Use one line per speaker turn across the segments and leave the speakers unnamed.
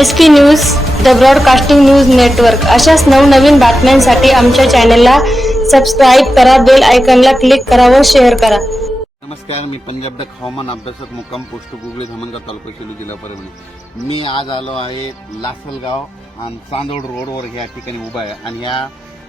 S P news the broadcasting news network अशाच नवनवीन बातम्यांसाठी आमच्या चॅनलला सबस्क्राईब करा बेल आयकनला क्लिक करा व शेअर करा
नमस्कार मी पंजाब डक हवामान अभ्यासक मुक्काम पोस्ट गुगळे तालुका शिलू जिल्हा परभणी मी आज आलो आहे लासलगाव आणि चांदोड रोडवर ह्या ठिकाणी उभा आहे आणि ह्या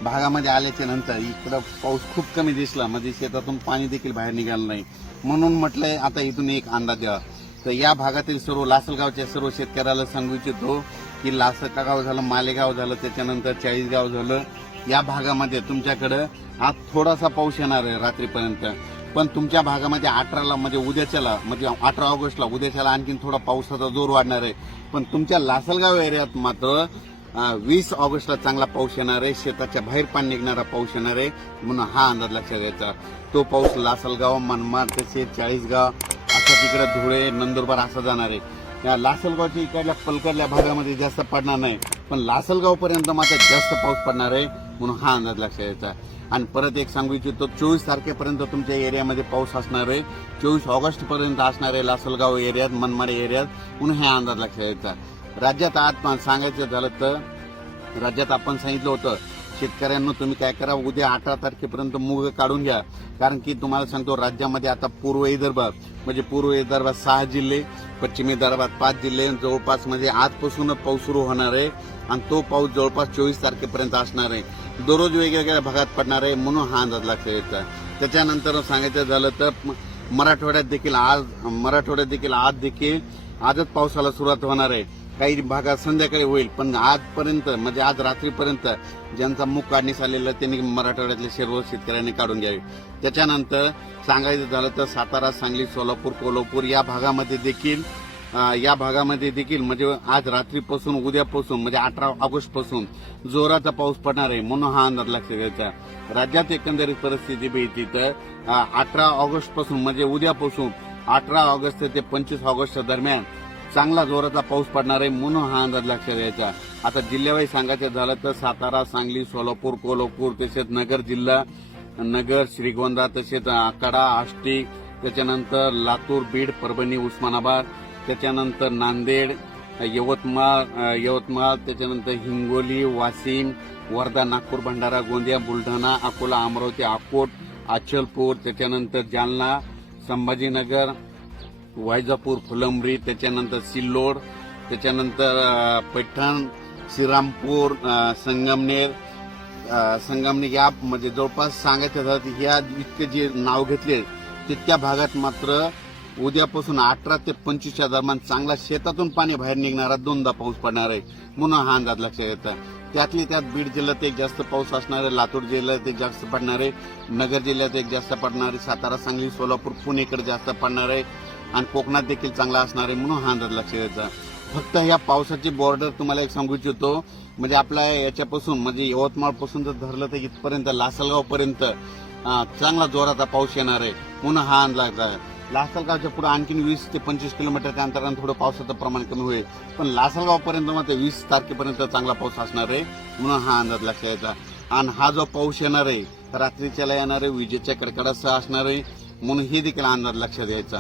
भागामध्ये आल्याच्या नंतर इकडं पाऊस खूप कमी दिसला म्हणजे शेतातून पाणी देखील बाहेर निघालं नाही म्हणून म्हटलंय आता इथून एक अंदाज द्यावा तर या भागातील सर्व लासलगावच्या सर्व शेतकऱ्याला सांगू इच्छितो की गाव झालं मालेगाव झालं त्याच्यानंतर चाळीसगाव झालं या भागामध्ये तुमच्याकडं आज थोडासा पाऊस येणार आहे रात्रीपर्यंत पण तुमच्या भागामध्ये अठराला म्हणजे उद्याच्याला म्हणजे अठरा ऑगस्टला उद्याच्याला आणखीन थोडा पावसाचा जोर वाढणार आहे पण तुमच्या लासलगाव एरियात मात्र वीस ऑगस्टला चांगला पाऊस येणार आहे शेताच्या बाहेर पाणी निघणारा पाऊस येणार आहे म्हणून हा अंदाज लक्षात घ्यायचा तो पाऊस लासलगाव मनमाड तसेच चाळीसगाव असं तिकडं धुळे नंदुरबार असं जाणार आहे या लासलगावच्या इकडल्या पलकडल्या भागामध्ये जास्त पडणार नाही पण लासलगावपर्यंत मात्र जास्त पाऊस पडणार आहे म्हणून हा अंदाज लक्षात यायचा आणि परत एक सांगू इच्छितो चोवीस तारखेपर्यंत तुमच्या एरियामध्ये पाऊस असणार आहे चोवीस ऑगस्टपर्यंत असणार आहे लासलगाव एरियात मनमाड एरियात म्हणून हा अंदाज लक्षात यायचा राज्यात आज सांगायचं झालं तर राज्यात आपण सांगितलं होतं शेतकऱ्यांना तुम्ही काय करा उद्या अठरा तारखेपर्यंत मुग काढून घ्या कारण की तुम्हाला सांगतो राज्यामध्ये आता पूर्व विदर्भात म्हणजे पूर्व विदर्भात सहा जिल्हे पश्चिम विदर्भात पाच जिल्हे जवळपास म्हणजे आजपासून पाऊस सुरू होणार आहे आणि तो पाऊस जवळपास चोवीस तारखेपर्यंत असणार आहे दररोज वेगवेगळ्या भागात पडणार आहे म्हणून हा अंदाज लागतो त्याच्यानंतर सांगायचं झालं तर मराठवाड्यात देखील आज मराठवाड्यात देखील आज देखील आजच पावसाला सुरुवात होणार आहे काही भागात संध्याकाळी होईल पण आजपर्यंत म्हणजे आज रात्रीपर्यंत ज्यांचा मुख काढणीस आलेला त्यांनी मराठवाड्यातले सर्व शेतकऱ्यांनी काढून घ्यावे त्याच्यानंतर सांगायचं झालं तर सातारा सांगली सोलापूर कोल्हापूर या भागामध्ये देखील या भागामध्ये देखील म्हणजे आज रात्रीपासून उद्यापासून म्हणजे अठरा ऑगस्टपासून जोराचा पाऊस पडणार आहे म्हणून हा अंदाज लागतो त्याचा राज्यात एकंदरीत परिस्थिती बेती तर अठरा ऑगस्टपासून म्हणजे उद्यापासून अठरा ऑगस्ट ते पंचवीस ऑगस्ट दरम्यान चांगला जोराचा पाऊस पडणार आहे म्हणून हा अंदाज लक्षात यायचा आता जिल्ह्यावाई सांगायचं झालं तर सातारा सांगली सोलापूर कोल्हापूर तसेच नगर जिल्हा नगर श्रीगोंदा तसेच आकडा आष्टी त्याच्यानंतर लातूर बीड परभणी उस्मानाबाद त्याच्यानंतर नांदेड यवतमाळ यवतमाळ त्याच्यानंतर हिंगोली वाशिम वर्धा नागपूर भंडारा गोंदिया बुलढाणा अकोला अमरावती आकोट अचलपूर त्याच्यानंतर जालना संभाजीनगर वायजापूर फुलंबरी त्याच्यानंतर सिल्लोड त्याच्यानंतर पैठण श्रीरामपूर संगमनेर संगमनेर या म्हणजे जवळपास सांगायचं झालं ह्या इतके जे नाव घेतले ते त्या भागात मात्र उद्यापासून अठरा ते पंचवीसच्या दरम्यान चांगला शेतातून पाणी बाहेर निघणारा दोनदा पाऊस पडणार आहे म्हणून हा अंदाज लक्षात येतो त्यातली त्यात बीड जिल्ह्यात एक जास्त पाऊस असणार आहे लातूर जिल्ह्यात एक जास्त पडणार आहे नगर जिल्ह्यात एक जास्त पडणार आहे सातारा सांगली सोलापूर पुणेकडे जास्त पडणार आहे आणि कोकणात देखील चांगला असणार आहे म्हणून हा अंदाज लक्षात द्यायचा फक्त या पावसाची बॉर्डर तुम्हाला एक सांगू इच्छितो म्हणजे आपला याच्यापासून म्हणजे यवतमाळपासून जर धरलं तर इथपर्यंत लासलगावपर्यंत चांगला जोराचा पाऊस येणार आहे म्हणून हा अंदाज आहे लासलगावच्या पुढे आणखी वीस ते पंचवीस किलोमीटरच्या अंतराने थोडं पावसाचं प्रमाण कमी होईल पण लासलगावपर्यंत मात्र वीस तारखेपर्यंत चांगला पाऊस असणार आहे म्हणून हा अंदाज लक्षात यायचा आणि हा जो पाऊस येणार आहे रात्रीच्याला येणार आहे विजेच्या कडकडासह असणार आहे म्हणून हे देखील अंदाज लक्षात यायचा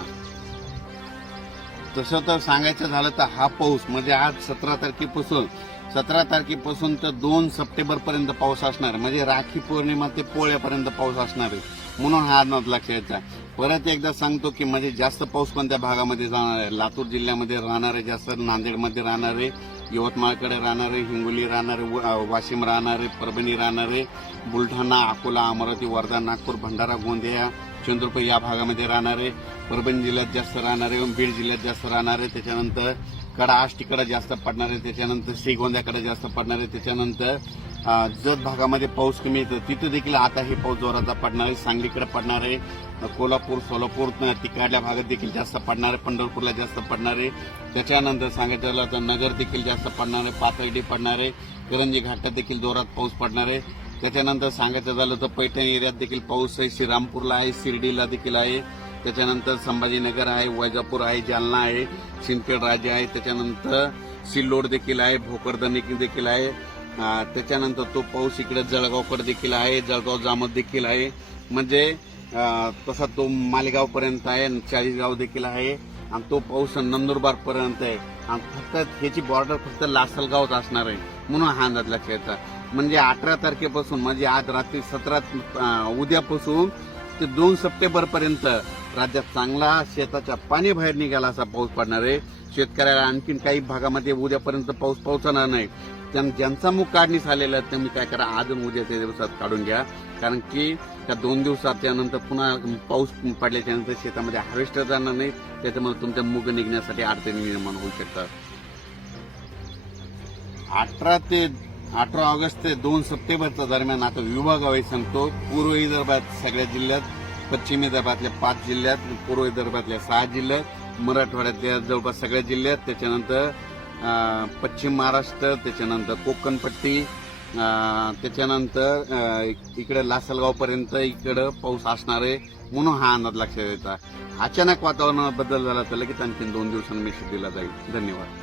तसं तर सांगायचं झालं तर हा पाऊस म्हणजे आज सतरा तारखेपासून सतरा तारखेपासून तर दोन सप्टेंबरपर्यंत पाऊस असणार म्हणजे राखी पौर्णिमा ते पोळ्यापर्यंत पाऊस असणार आहे म्हणून हा अंदाज लक्ष यायचा परत एकदा सांगतो की म्हणजे जास्त पाऊस कोणत्या भागामध्ये जाणार आहे लातूर जिल्ह्यामध्ये राहणारे जास्त नांदेडमध्ये राहणारे यवतमाळकडे राहणारे हिंगोली राहणारे वाशिम राहणारे परभणी राहणारे बुलढाणा अकोला अमरावती वर्धा नागपूर भंडारा गोंदिया चंद्रपूर या भागामध्ये राहणारे परभणी जिल्ह्यात जास्त राहणारे बीड जिल्ह्यात जास्त राहणारे त्याच्यानंतर कडा आष्टीकडं जास्त पडणार आहे त्याच्यानंतर श्रीगोंद्याकडे जास्त पडणार आहे त्याच्यानंतर जत भागामध्ये पाऊस कमी येतो तिथं देखील आता हे पाऊस जोराचा पडणार आहे सांगलीकडे पडणार आहे कोल्हापूर सोलापूर तिकडल्या भागात देखील जास्त पडणार आहे पंढरपूरला जास्त पडणार आहे त्याच्यानंतर सांगायचं झालं तर नगर देखील जास्त पडणार आहे पातळडी पडणार आहे करंजी घाटात देखील जोरात पाऊस पडणार आहे त्याच्यानंतर सांगायचं झालं तर पैठण एरियात देखील पाऊस आहे श्रीरामपूरला आहे शिर्डीला देखील आहे त्याच्यानंतर संभाजीनगर आहे वैजापूर आहे जालना आहे सिंदखेड राजे आहे त्याच्यानंतर सिल्लोड देखील आहे भोकरदन देखील आहे त्याच्यानंतर तो पाऊस इकडे जळगावकडे देखील आहे जळगाव जामत देखील आहे म्हणजे तसा तो मालेगावपर्यंत आहे चाळीसगाव देखील आहे आणि तो पाऊस नंदुरबारपर्यंत आहे आणि फक्त ह्याची बॉर्डर फक्त लासलगावच असणार आहे म्हणून हा अंदाज लक्षात म्हणजे अठरा तारखेपासून म्हणजे आज रात्री सतरा उद्यापासून ते दोन सप्टेंबरपर्यंत राज्यात चांगला शेताच्या पाणी बाहेर निघाला असा पाऊस पडणार आहे शेतकऱ्याला आणखीन काही भागामध्ये उद्यापर्यंत पाऊस पोहोचणार नाही त्यामुळे ज्यांचा मुख काढणीस आलेला आहे त्यांनी काय करा आज त्या दिवसात काढून घ्या कारण की त्या दोन दिवसात त्यानंतर पुन्हा पाऊस पडल्याच्यानंतर शेतामध्ये हार्वेस्टर जाणार नाही त्याच्यामुळे तुमच्या मुग निघण्यासाठी अडचणी निर्माण होऊ शकतात अठरा ते अठरा ऑगस्ट ते दोन सप्टेंबरच्या दरम्यान आता विभागावाईज सांगतो पूर्व विदर्भात सगळ्या जिल्ह्यात पश्चिम विदर्भातल्या पाच जिल्ह्यात पूर्व विदर्भातल्या सहा जिल्ह्यात मराठवाड्यातल्या जवळपास सगळ्या जिल्ह्यात त्याच्यानंतर पश्चिम महाराष्ट्र त्याच्यानंतर कोकणपट्टी त्याच्यानंतर इकडे लासलगावपर्यंत इकडं पाऊस असणार आहे म्हणून हा अंदाज लक्षात येतात अचानक वातावरणात बदल झाला तर लगेच आणखी दोन दिवसांनी मेसेज दिला जाईल धन्यवाद